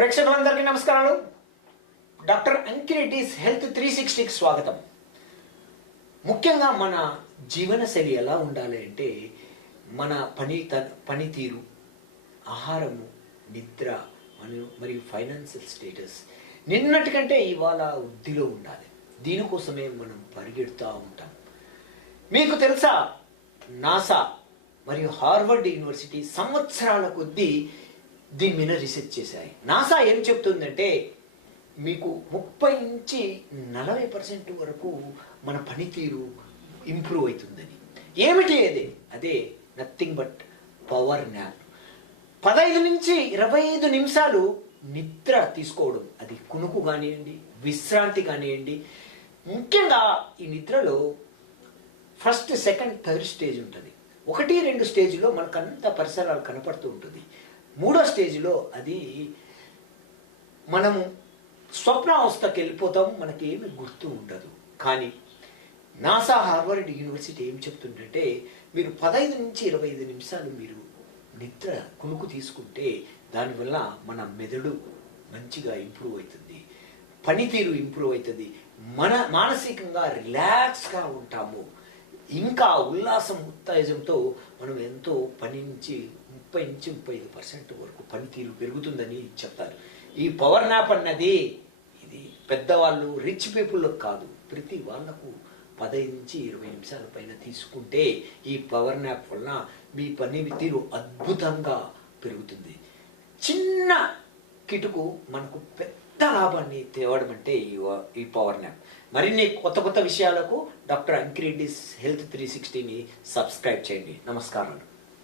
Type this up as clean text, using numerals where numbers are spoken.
ప్రేక్షకులందరికీ నమస్కారాలు. Doctor అంకిరెడ్డిస్ health 360కి స్వాగతం. ముఖ్యంగా మన జీవనశైలి ఎలా ఉండాలి అంటే మన పనితీరు, ఆహారము, నిద్ర మరియు ఫైనాన్షియల్ స్టేటస్ నిన్నటికంటే ఇవాళ వృద్ధిలో ఉండాలి. దీనికోసమే మనం పరిగెడుతూ ఉంటాం. మీకు తెలుసా, నాసా మరియు హార్వర్డ్ యూనివర్సిటీ సంవత్సరాల కొద్దీ దీని మీద రీసెర్చ్ చేశాయి. నాసా ఏం చెప్తుందంటే మీకు 30 నుంచి 40% వరకు మన పనితీరు ఇంప్రూవ్ అవుతుందని. ఏమిటి అదే నథింగ్ బట్ పవర్ న్యాప్. 15 నుంచి 25 నిమిషాలు నిద్ర తీసుకోవడం, అది కునుకు కానివ్వండి, విశ్రాంతి కానివ్వండి. ముఖ్యంగా ఈ నిద్రలో ఫస్ట్, సెకండ్, థర్డ్ స్టేజ్ ఉంటుంది. 1, 2 స్టేజ్లో మనకంత పరిసరాలు కనపడుతూ ఉంటుంది. 3వ స్టేజ్లో అది మనము స్వప్నావస్థకి వెళ్ళిపోతాము, మనకి ఏమి గుర్తు ఉండదు. కానీ నాసా, హార్వర్డ్ యూనివర్సిటీ ఏం చెప్తుందంటే మీరు 15 నుంచి 25 నిమిషాలు మీరు నిద్ర కునుకు తీసుకుంటే దానివల్ల మన మెదడు మంచిగా ఇంప్రూవ్ అవుతుంది, పనితీరు ఇంప్రూవ్ అవుతుంది, మానసికంగా రిలాక్స్గా ఉంటాము. ఇంకా ఉల్లాసం, ఉత్తేజంతో మనం ఎంతో పని నుంచి 30 నుంచి 35% వరకు పనితీరు పెరుగుతుందని చెప్తారు. ఈ పవర్ న్యాప్ అన్నది ఇది పెద్దవాళ్ళు, రిచ్ పీపుల్కి కాదు, ప్రతి వాళ్లకు 15 నుంచి 20 నిమిషాల పైన తీసుకుంటే ఈ పవర్ న్యాప్ వలన మీ పనితీరు అద్భుతంగా పెరుగుతుంది. చిన్న కిటుకు మనకు పెద్ద లాభాన్ని తేవడం అంటే ఈ పవర్ న్యాప్. మరిన్ని కొత్త విషయాలకు డాక్టర్ అంకిరెడ్డిస్ హెల్త్ 360ని సబ్స్క్రైబ్ చేయండి. నమస్కారాలు.